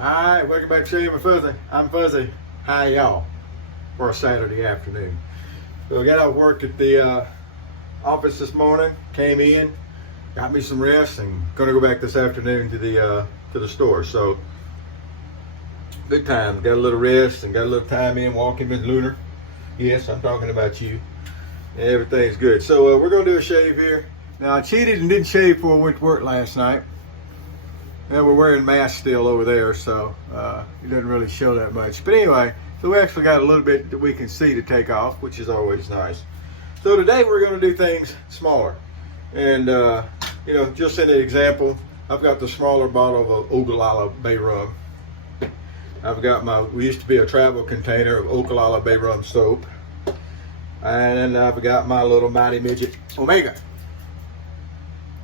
Alright, welcome back to Shave and Fuzzy. I'm Fuzzy. Hi y'all. For a Saturday afternoon. So I got out of work at the office this morning, came in, got me some rest, and gonna go back this afternoon to the store. So good time. Got a little rest and got a little time in walking with Lunar. Yes, I'm talking about you. Everything's good. So we're gonna do a shave here. Now I cheated and didn't shave before I went to work last night. And we're wearing masks still over there, so it doesn't really show that much. But anyway, so we actually got a little bit that we can see to take off, which is always nice. So today we're going to do things smaller. And, you know, just in an example, I've got the smaller bottle of Ogalalla Bay Rum. I've got we used to be a travel container of Ogalalla Bay Rum soap. And then I've got my little Mighty Midget Omega.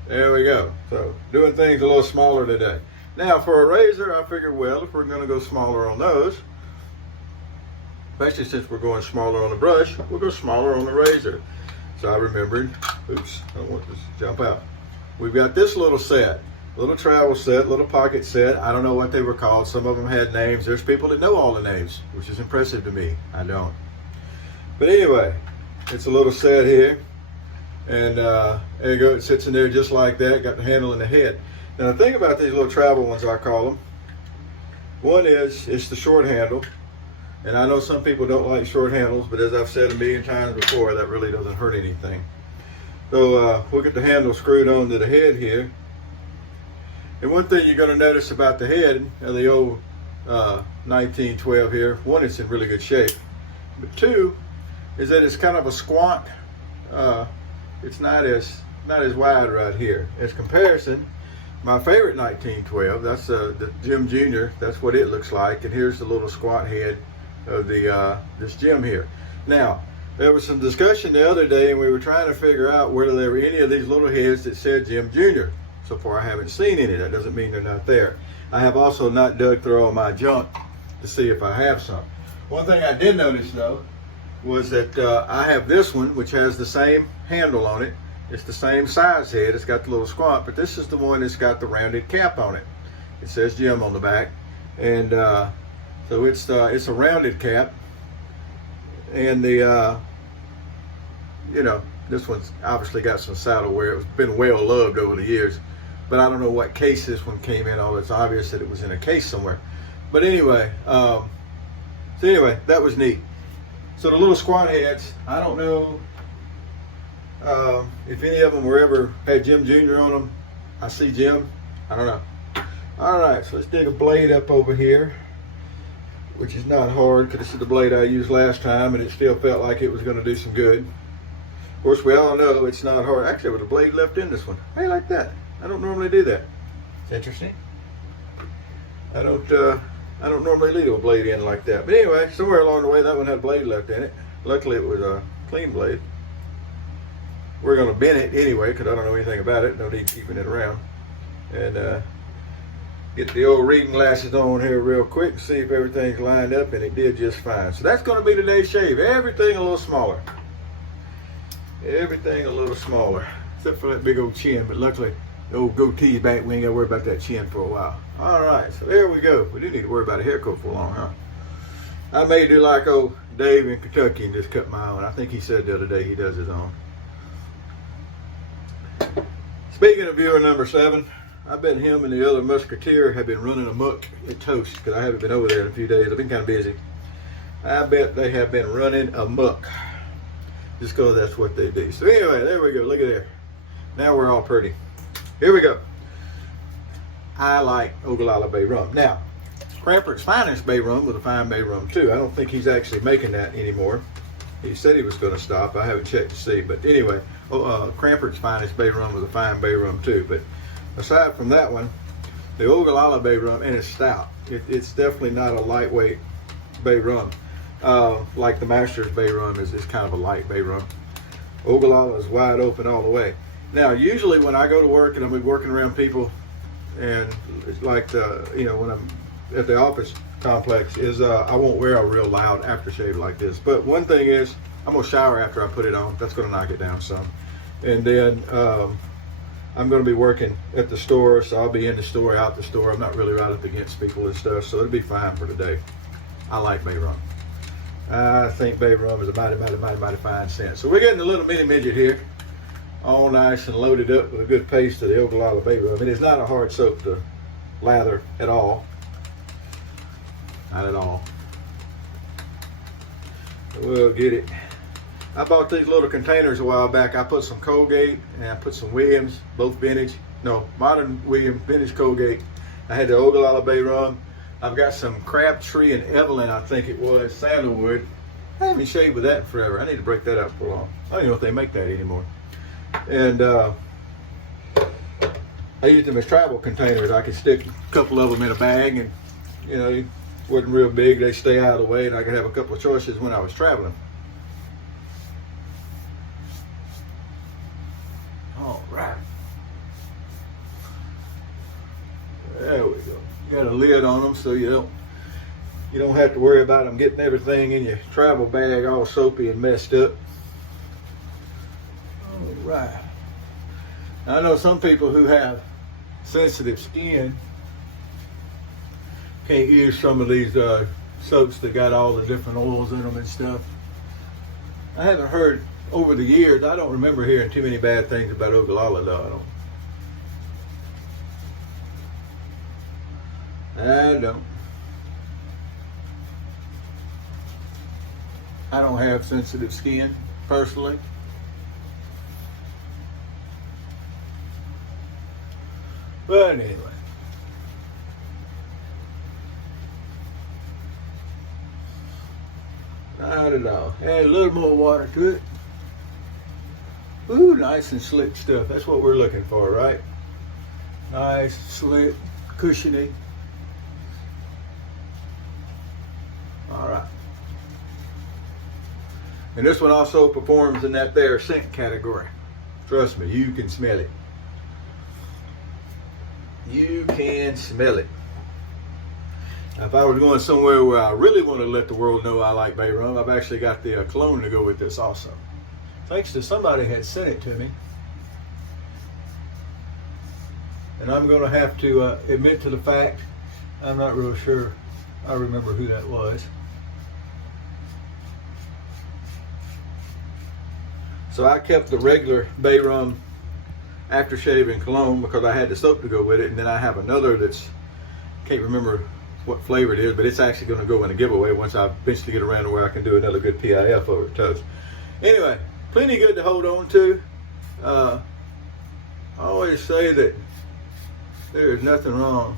There we go. So doing things a little smaller today. Now for a razor, I figured, well, if we're going to go smaller on those, especially since we're going smaller on the brush, we'll go smaller on the razor. So I remembered, oops, I don't want this to jump out. We've got this little set, little travel set, little pocket set. I don't know what they were called. Some of them had names. There's people that know all the names, which is impressive to me. I don't. But anyway, it's a little set here. And there you go, it sits in there just like that, got the handle in the head. Now the thing about these little travel ones, I call them, one is, it's the short handle. And I know some people don't like short handles, but as I've said a million times before, that really doesn't hurt anything. So we'll get the handle screwed onto the head here. And one thing you're going to notice about the head of the old 1912 here, one, it's in really good shape. But two, is that it's kind of a squat. It's not as wide right here. As comparison, my favorite 1912, that's the Jim Jr., that's what it looks like. And here's the little squat head of this Jim here. Now, there was some discussion the other day, and we were trying to figure out whether there were any of these little heads that said Jim Jr. So far, I haven't seen any. That doesn't mean they're not there. I have also not dug through all my junk to see if I have some. One thing I did notice, though, was that I have this one, which has the same handle on it. It's the same size head. It's got the little squat, but this is the one that's got the rounded cap on it. It says Jim on the back, and so it's a rounded cap. And the you know, this one's obviously got some saddle wear. It's been well loved over the years, but I don't know what case this one came in. Although it's obvious that it was in a case somewhere. But anyway, so anyway, that was neat. So the little squat heads, I don't know if any of them were ever had Jim Jr. on them. I see Jim. I don't know. All right, so let's dig a blade up over here, which is not hard because this is the blade I used last time, and it still felt like it was going to do some good. Of course, we all know it's not hard. Actually, there was a blade left in this one. Hey, like that. I don't normally do that. It's interesting. I don't normally leave a blade in like that. But anyway, somewhere along the way, that one had a blade left in it. Luckily, it was a clean blade. We're going to bend it anyway, because I don't know anything about it. No need keeping it around. And get the old reading glasses on here real quick and see if everything's lined up, and it did just fine. So that's going to be today's shave. Everything a little smaller. Everything a little smaller, except for that big old chin. But luckily, the old goatee's back. We ain't got to worry about that chin for a while. All right, so there we go. We do need to worry about a haircut for long, huh? I may do like old Dave in Kentucky and just cut my own. I think he said the other day he does his own. Speaking of viewer number 7, I bet him and the other musketeer have been running amok at Toast, because I haven't been over there in a few days. I've been kind of busy. I bet they have been running amok, just because that's what they do. So anyway, there we go. Look at there. Now we're all pretty. Here we go. I like Ogalalla Bay Rum. Now, Cranford's Finest Bay Rum was a fine Bay Rum too. I don't think he's actually making that anymore. He said he was going to stop. I haven't checked to see. But anyway, Cranford's Finest Bay Rum was a fine Bay Rum too. But aside from that one, the Ogalalla Bay Rum, and it's stout. It's definitely not a lightweight Bay Rum. Like the Master's Bay Rum is kind of a light Bay Rum. Ogalalla is wide open all the way. Now, usually when I go to work and I'm working around people, and it's like you know, when I'm at the office complex, is I won't wear a real loud aftershave like this. But one thing is, I'm gonna shower after I put it on. That's gonna knock it down some. And then I'm going to be working at the store, so I'll be in the store, out the store. I'm not really right up against people and stuff, so it'll be fine for today. I like bay rum. I think bay rum is a mighty fine scent. So we're getting a little mini midget here, all nice and loaded up with a good paste of the Ogalalla Bay Rum. It is not a hard soap to lather at all. Not at all. We'll get it. I bought these little containers a while back. I put some Colgate and I put some Williams, both vintage. No, modern Williams, vintage Colgate. I had the Ogalalla Bay Rum. I've got some Crabtree and Evelyn, I think it was, sandalwood. I haven't shaved with that in forever. I need to break that up for long. I don't even know if they make that anymore. And I used them as travel containers. I could stick a couple of them in a bag, and you know, it wasn't real big. They stay out of the way, and I could have a couple of choices when I was traveling. All right. There we go. You got a lid on them so you don't have to worry about them getting everything in your travel bag all soapy and messed up. All right. Now, I know some people who have sensitive skin can't use some of these soaps that got all the different oils in them and stuff. I haven't heard over the years, I don't remember hearing too many bad things about Ogalalla though. I don't have sensitive skin personally. But anyway. Not at all. Add a little more water to it. Ooh, nice and slick stuff. That's what we're looking for, right? Nice, slick, cushiony. All right. And this one also performs in that there scent category. Trust me, you can smell it. You can smell it. Now, if I was going somewhere where I really want to let the world know I like bay rum, I've actually got the cologne to go with this also. Thanks to somebody had sent it to me. And I'm going to have to admit to the fact, I'm not real sure I remember who that was. So I kept the regular bay rum aftershave and cologne because I had the soap to go with it, and then I have another that's, can't remember what flavor it is, but it's actually going to go in a giveaway once I eventually get around to where I can do another good PIF over at Toast. Anyway, plenty good to hold on to. I always say that there is nothing wrong.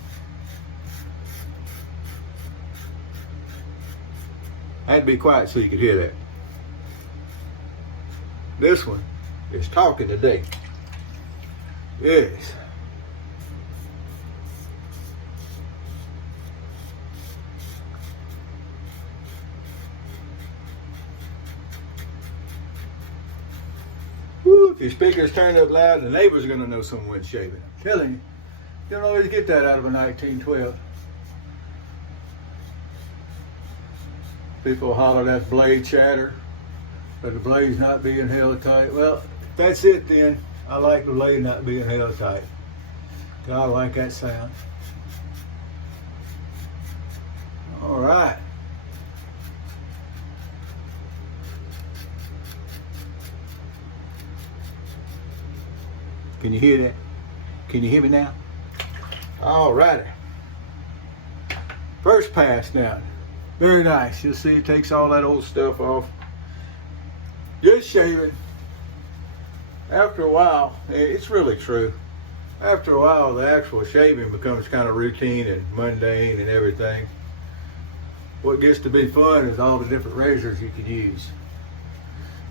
I had to be quiet so you could hear that. This one is talking today. Yes. Woo, if your speakers turn up loud, the neighbors are going to know someone's shaving. I'm telling you, you don't always get that out of a 1912. People holler that's blade chatter, but the blade's not being held tight. Well, that's it then. I like the blade not being held tight. I like that sound. All right. Can you hear that? Can you hear me now? All righty. First pass down. Very nice. You'll see it takes all that old stuff off. Just shaving. After a while, it's really true. After a while, the actual shaving becomes kind of routine and mundane and everything. What gets to be fun is all the different razors you can use.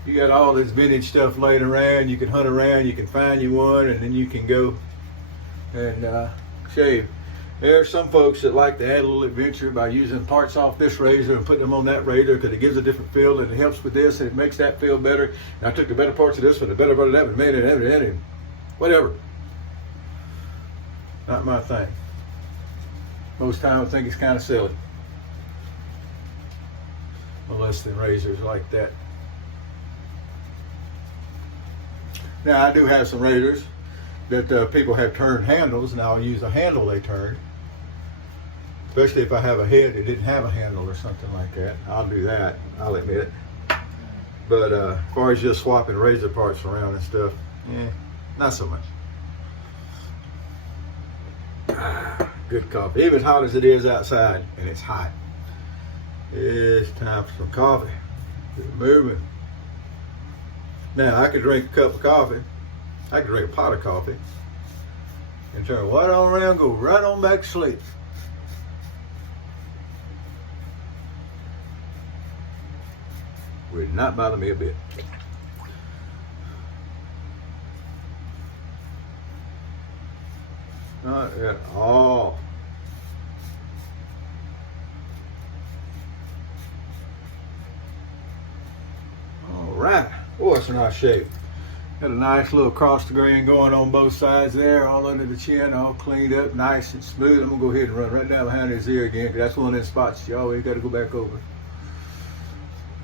You got all this vintage stuff laying around. You can hunt around. You can find you one, and then you can go and shave. There are some folks that like to add a little adventure by using parts off this razor and putting them on that razor because it gives a different feel and it helps with this and it makes that feel better. And I took the better parts of this for the better part of that and made it and whatever. Not my thing. Most times I think it's kind of silly. Molesting razors like that. Now I do have some razors that people have turned handles, and I'll use a handle they turned. Especially if I have a head that didn't have a handle or something like that. I'll do that, I'll admit. But as far as just swapping razor parts around and stuff, not so much. Good coffee. Even as hot as it is outside, and it's hot, it's time for some coffee. Get moving. Now, I could drink a cup of coffee. I could drink a pot of coffee and turn right on around and go right on back to sleep. Would not bother me a bit. Not at all. All right. Boy, it's a nice shape. Got a nice little cross the grain going on both sides there, all under the chin, all cleaned up, nice and smooth. I'm gonna go ahead and run right down behind his ear again, because that's one of them spots you always got to go back over.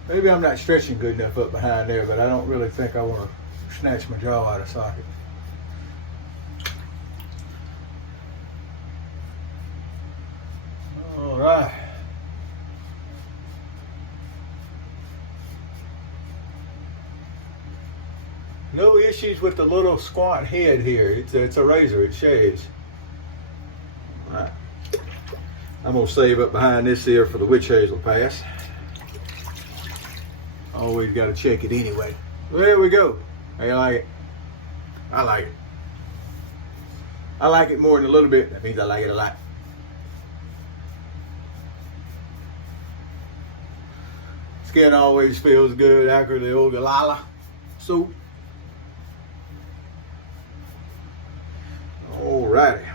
Maybe I'm not stretching good enough up behind there, but I don't really think I want to snatch my jaw out of socket. All right. No issues with the little squat head here. It's a razor, it shaves. All right. I'm going to save up behind this ear for the witch hazel pass. Always got to check it anyway. There we go. How you like it? I like it. I like it more than a little bit. That means I like it a lot. Skin always feels good after the Ogalalla soup. Alrighty.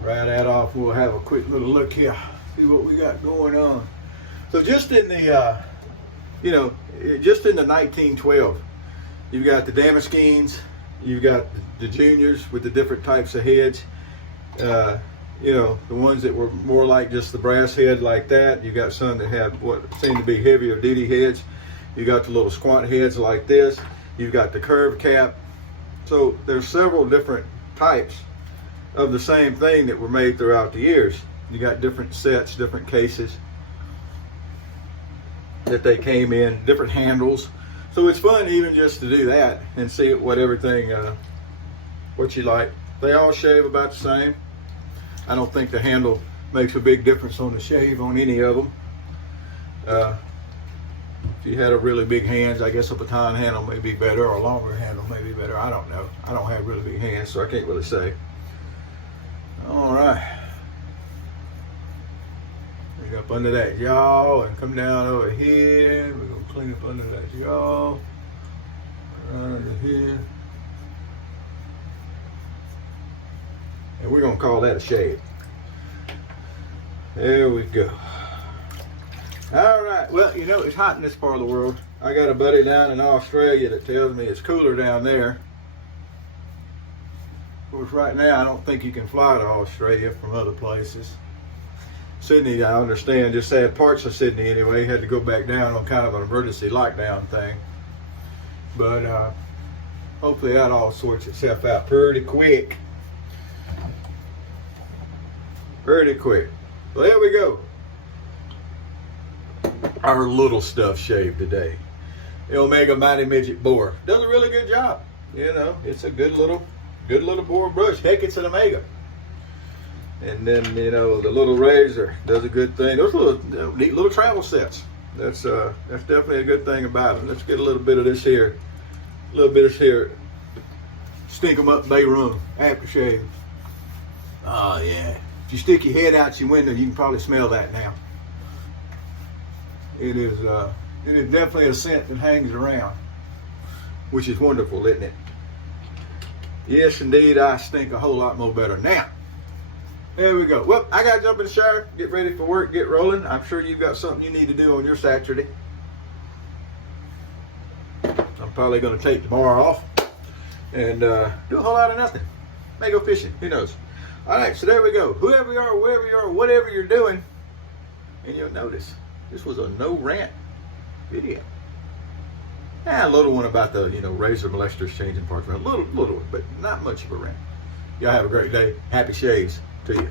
Right that off, we'll have a quick little look here. See what we got going on. So just in the just in the 1912, you've got the Damascenes, you've got the juniors with the different types of heads. The ones that were more like just the brass head like that. You got some that have what seem to be heavier duty heads. You got the little squat heads like this. You've got the curved cap. So there's several different types of the same thing that were made throughout the years. You got different sets, different cases that they came in, different handles. So it's fun even just to do that and see what everything, what you like. They all shave about the same. I don't think the handle makes a big difference on the shave on any of them. If you had a really big hands, I guess a baton handle may be better, or a longer handle may be better. I don't know. I don't have really big hands, so I can't really say. All right. We're up under that jaw and come down over here. We're going to clean up under that jaw. Right under here. And we're going to call that a shave. There we go. All right. Well, it's hot in this part of the world. I got a buddy down in Australia that tells me it's cooler down there. Of course, right now, I don't think you can fly to Australia from other places. Sydney, I understand, just sad parts of Sydney anyway, had to go back down on kind of an emergency lockdown thing. But hopefully that all sorts itself out pretty quick. Pretty quick. Well, there we go. Our little stuff shaved today. The Omega Mighty Midget boar does a really good job. It's a good little boar brush. Heck, it's an Omega. And then the little razor does a good thing. Those little neat little travel sets. That's definitely a good thing about them. Let's get a little bit of this here. Stink 'em up Bay Rum aftershave. Oh yeah. If you stick your head out your window, you can probably smell that now. It is definitely a scent that hangs around, which is wonderful, isn't it? Yes, indeed, I stink a whole lot more better now. There we go. Well, I got to jump in the shower, get ready for work, get rolling. I'm sure you've got something you need to do on your Saturday. I'm probably going to take tomorrow off and do a whole lot of nothing. May go fishing. Who knows? All right, so there we go. Whoever you are, wherever you are, whatever you're doing, and you'll notice this was a no rant video. A little one about the, razor molesters changing parts. A little one, but not much of a rant. Y'all have a great day. Happy shaves to you.